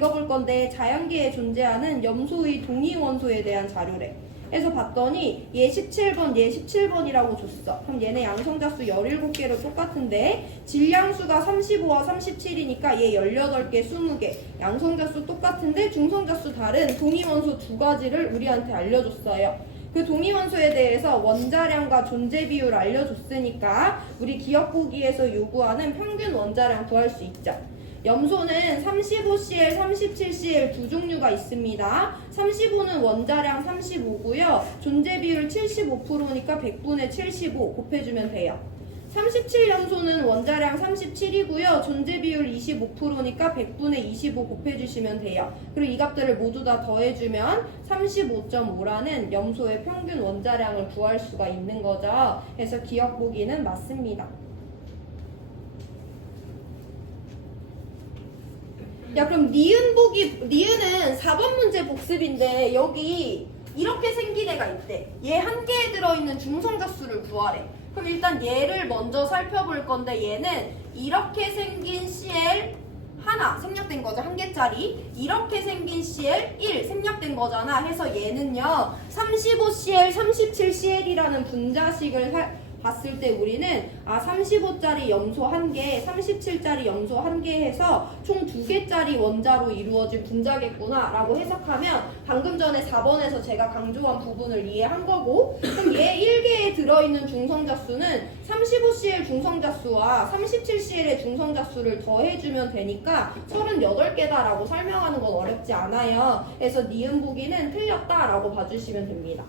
읽어볼 건데 자연계에 존재하는 염소의 동위원소에 대한 자료래. 해서 봤더니 얘 17번, 얘 17번이라고 줬어. 그럼 얘네 양성자수 17개로 똑같은데 질량수가 35와 37이니까 얘 18개, 20개. 양성자수 똑같은데 중성자수 다른 동위원소 두 가지를 우리한테 알려줬어요. 그 동위원소에 대해서 원자량과 존재 비율을 알려줬으니까 우리 기억보기에서 요구하는 평균 원자량 구할 수 있죠. 염소는 35Cl, 37Cl 두 종류가 있습니다. 35는 원자량 35고요. 존재 비율 75%니까 100분의 75 곱해주면 돼요. 37염소는 원자량 37이고요. 존재 비율 25%니까 100분의 25 곱해주시면 돼요. 그리고 이 값들을 모두 다 더해주면 35.5라는 염소의 평균 원자량을 구할 수가 있는 거죠. 그래서 기억보기는 맞습니다. 야, 그럼 니은은 4번 문제 복습인데 여기 이렇게 생긴 애가 있대. 얘 한 개에 들어있는 중성자수를 구하래. 그럼 일단 얘를 먼저 살펴볼 건데 얘는 이렇게 생긴 CL 하나 생략된 거죠. 한 개짜리. 이렇게 생긴 CL 1 생략된 거잖아. 해서 얘는요 35CL, 37CL이라는 분자식을 봤을 때 우리는 35짜리 염소 1개, 37짜리 염소 1개 해서 총 2개짜리 원자로 이루어진 분자겠구나 라고 해석하면 방금 전에 4번에서 제가 강조한 부분을 이해한 거고, 그럼 얘 1개에 들어있는 중성자수는 35CL 중성자수와 37CL의 중성자수를 더해주면 되니까 38개다 라고 설명하는 건 어렵지 않아요. 그래서 니은 보기는 틀렸다 라고 봐주시면 됩니다.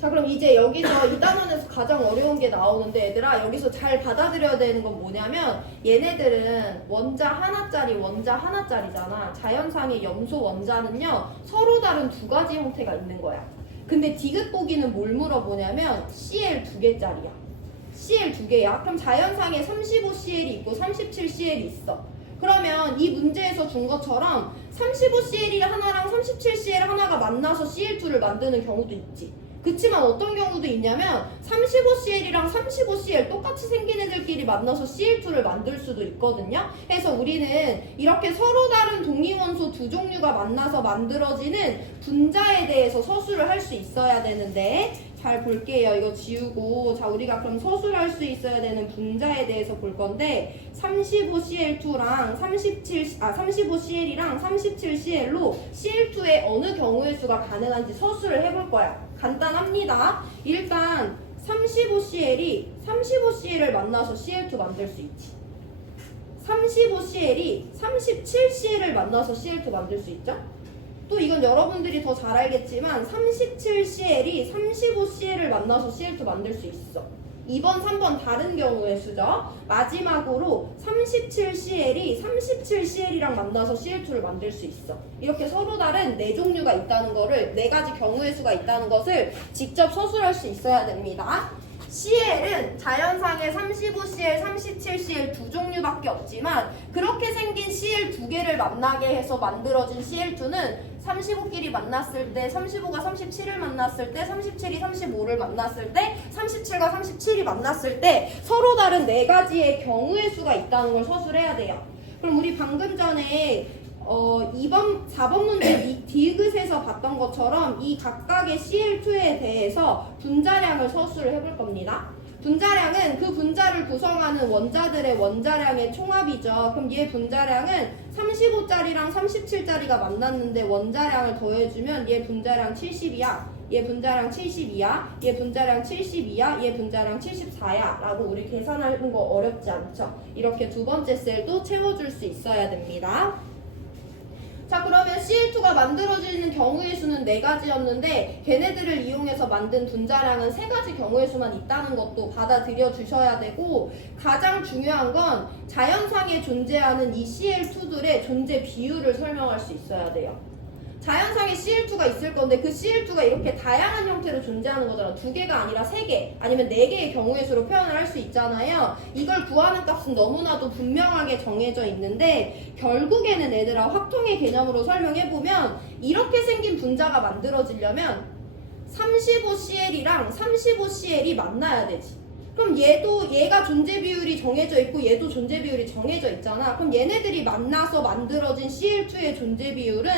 자, 그럼 이제 여기서 이 단원에서 가장 어려운 게 나오는데 얘들아 여기서 잘 받아들여야 되는 건 뭐냐면 얘네들은 원자 하나짜리잖아. 자연상의 염소 원자는요 서로 다른 두 가지 형태가 있는 거야. 근데 디귿 보기는 뭘 물어보냐면 CL 2개짜리야. CL 2개야. 그럼 자연상에 35CL이 있고 37CL이 있어. 그러면 이 문제에서 준 것처럼 35CL 하나랑 37CL 하나가 만나서 CL2를 만드는 경우도 있지. 그치만 어떤 경우도 있냐면 35CL이랑 35CL 똑같이 생긴 애들끼리 만나서 CL2를 만들 수도 있거든요. 그래서 우리는 이렇게 서로 다른 동위원소 두 종류가 만나서 만들어지는 분자에 대해서 서술을 할 수 있어야 되는데, 잘 볼게요. 이거 지우고, 자 우리가 그럼 서술할 수 있어야 되는 분자에 대해서 볼 건데 35CL2랑 35CL이랑 37CL로 CL2의 어느 경우의 수가 가능한지 서술을 해볼 거야. 간단합니다. 일단 35CL을 만나서 CL2 만들 수 있지. 35CL이 37CL을 만나서 CL2 만들 수 있죠. 또 이건 여러분들이 더 잘 알겠지만 37CL이 35CL을 만나서 CL2 만들 수 있어. 2번, 3번 다른 경우의 수죠. 마지막으로 37CL이 37CL이랑 만나서 CL2를 만들 수 있어. 이렇게 서로 다른 4종류가 있다는 거를, 4가지 경우의 수가 있다는 것을 직접 서술할 수 있어야 됩니다. CL은 자연상의 35CL, 37CL 두 종류밖에 없지만 그렇게 생긴 CL 2개를 만나게 해서 만들어진 CL2는 35끼리 만났을 때, 35가 37을 만났을 때, 37이 35를 만났을 때, 37과 37이 만났을 때 서로 다른 4가지의 경우의 수가 있다는 걸 서술해야 돼요. 그럼 우리 방금 전에 4번 문제 디귿에서 봤던 것처럼 이 각각의 CL2에 대해서 분자량을 서술을 해볼 겁니다. 분자량은 그 분자를 구성하는 원자들의 원자량의 총합이죠. 그럼 얘 분자량은 35짜리랑 37짜리가 만났는데 원자량을 더해주면 얘 분자량 70이야. 얘 분자량 72야. 얘 분자량 72야. 얘 분자량 74야. 라고 우리 계산하는 거 어렵지 않죠? 이렇게 두 번째 셀도 채워줄 수 있어야 됩니다. 자, 그러면 CL2가 만들어지는 경우의 수는 4가지였는데 걔네들을 이용해서 만든 분자량은 3가지 경우의 수만 있다는 것도 받아들여 주셔야 되고, 가장 중요한 건 자연상에 존재하는 이 CL2들의 존재 비율을 설명할 수 있어야 돼요. 자연상에 CL2가 있을 건데 그 CL2가 이렇게 다양한 형태로 존재하는 거잖아. 2개가 아니라 3개 아니면 4개의 경우의 수로 표현을 할 수 있잖아요. 이걸 구하는 값은 너무나도 분명하게 정해져 있는데 결국에는 얘들아 확통의 개념으로 설명해보면 이렇게 생긴 분자가 만들어지려면 35CL이랑 35CL이 만나야 되지. 그럼 얘가 존재 비율이 정해져 있고 얘도 존재 비율이 정해져 있잖아. 그럼 얘네들이 만나서 만들어진 Cl2의 존재 비율은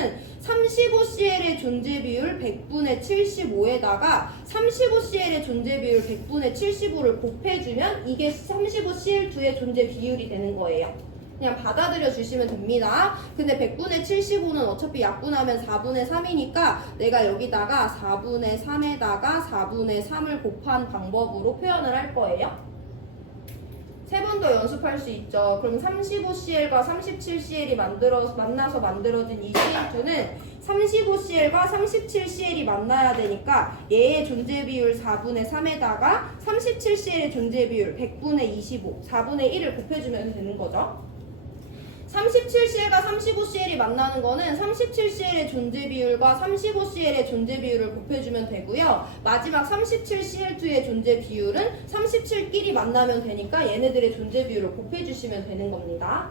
35Cl의 존재 비율 100분의 75에다가 35Cl의 존재 비율 100분의 75를 곱해주면 이게 35Cl2의 존재 비율이 되는 거예요. 그냥 받아들여 주시면 됩니다. 근데 100분의 75는 어차피 약분하면 4분의 3이니까 내가 여기다가 4분의 3에다가 4분의 3을 곱한 방법으로 표현을 할 거예요. 세 번 더 연습할 수 있죠. 그럼 35Cl과 37Cl이 만나서 만들어진 이 Cl2는 35Cl과 37Cl이 만나야 되니까 얘의 존재 비율 4분의 3에다가 37Cl의 존재 비율 100분의 25, 4분의 1을 곱해주면 되는 거죠. 37Cl과 35Cl이 만나는 거는 37Cl의 존재 비율과 35Cl의 존재 비율을 곱해주면 되고요. 마지막 37Cl2의 존재 비율은 37끼리 만나면 되니까 얘네들의 존재 비율을 곱해주시면 되는 겁니다.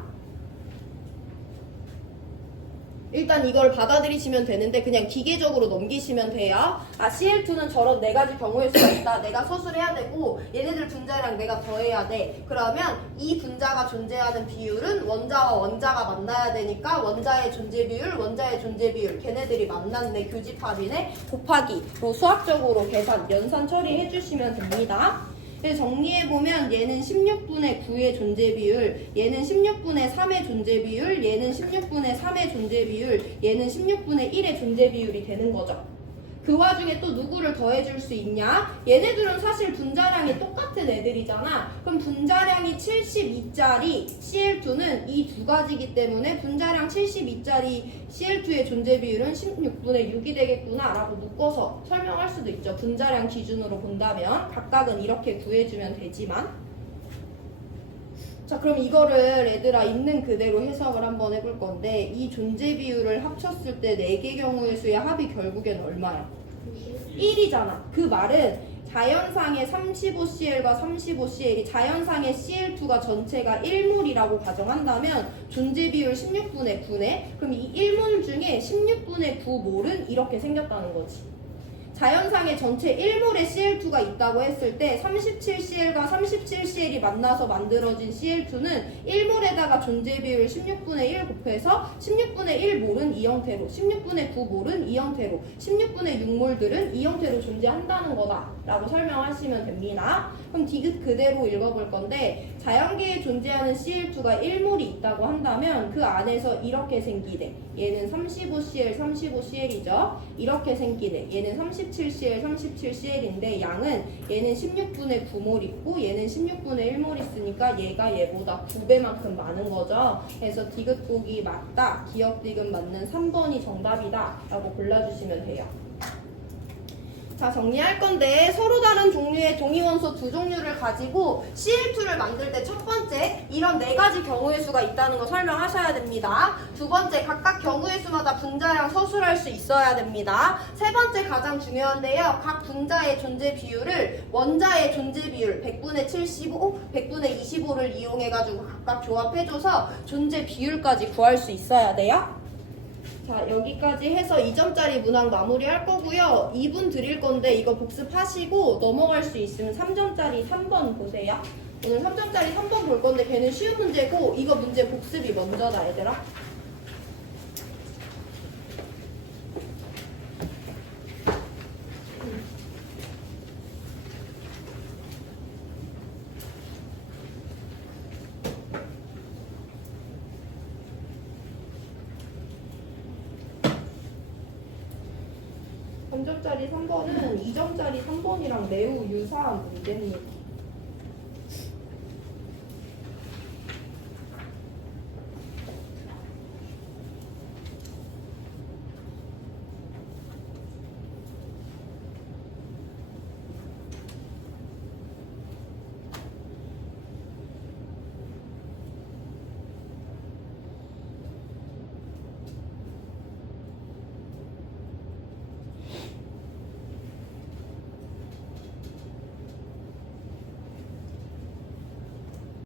일단 이걸 받아들이시면 되는데 그냥 기계적으로 넘기시면 돼요. Cl2는 저런 네 가지 경우일 수가 있다. 내가 서술해야 되고 얘네들 분자랑 내가 더해야 돼. 그러면 이 분자가 존재하는 비율은 원자와 원자가 만나야 되니까 원자의 존재 비율, 원자의 존재 비율 걔네들이 만났네, 교집합이네, 곱하기로 수학적으로 계산, 연산 처리해 주시면 됩니다. 정리해보면 얘는 16분의 9의 존재 비율, 얘는 16분의 3의 존재 비율, 얘는 16분의 3의 존재 비율, 얘는 16분의 1의 존재 비율이 되는 거죠. 그 와중에 또 누구를 더해줄 수 있냐? 얘네들은 사실 분자량이 똑같은 애들이잖아. 그럼 분자량이 72짜리 Cl2는 이 두 가지이기 때문에 분자량 72짜리 Cl2의 존재 비율은 16분의 6이 되겠구나 라고 묶어서 설명할 수도 있죠. 분자량 기준으로 본다면 각각은 이렇게 구해주면 되지만. 자, 그럼 이거를 얘들아 있는 그대로 해석을 한번 해볼 건데 이 존재 비율을 합쳤을 때 4개 경우의 수의 합이 결국엔 얼마야? 1이잖아. 그 말은 자연상의 35Cl과 35Cl이 자연상의 Cl2가 전체가 1몰이라고 가정한다면 존재 비율 16분의 9네. 그럼 이 1몰 중에 16분의 9몰은 이렇게 생겼다는 거지. 자연상의 전체 1몰의 Cl2가 있다고 했을 때 37Cl과 37Cl이 만나서 만들어진 Cl2는 1몰에다가 존재 비율 16분의 1 곱해서 16분의 1몰은 이 형태로, 16분의 9몰은 이 형태로, 16분의 6몰들은 이 형태로 존재한다는 거다 라고 설명하시면 됩니다. 그럼 디귿 그대로 읽어볼 건데 자연계에 존재하는 Cl2가 1몰이 있다고 한다면 그 안에서 이렇게 생기네. 얘는 35Cl, 35Cl이죠. 이렇게 생기네. 얘는 37Cl, 37Cl인데 양은 얘는 16분의 9몰 있고 얘는 16분의 1몰 있으니까 얘가 얘보다 9배만큼 많은 거죠. 그래서 디귿 보기 맞다. 기억 디귿 맞는 3번이 정답이다 라고 골라주시면 돼요. 자, 정리할 건데 서로 다른 종류의 동위원소 두 종류를 가지고 Cl2를 만들 때 첫 번째 이런 4가지 경우의 수가 있다는 거 설명하셔야 됩니다. 두 번째 각각 경우의 수마다 분자량 서술할 수 있어야 됩니다. 세 번째 가장 중요한데요. 각 분자의 존재 비율을 원자의 존재 비율 100분의 75, 100분의 25를 이용해가지고 각각 조합해줘서 존재 비율까지 구할 수 있어야 돼요. 자, 여기까지 해서 2점짜리 문항 마무리할 거고요. 2분 드릴 건데 이거 복습하시고 넘어갈 수 있으면 3점짜리 3번 보세요. 오늘 3점짜리 3번 볼 건데 걔는 쉬운 문제고 이거 문제 복습이 먼저다 얘들아. 점짜리 3번은 2점짜리 3번이랑 매우 유사한 문제입니다.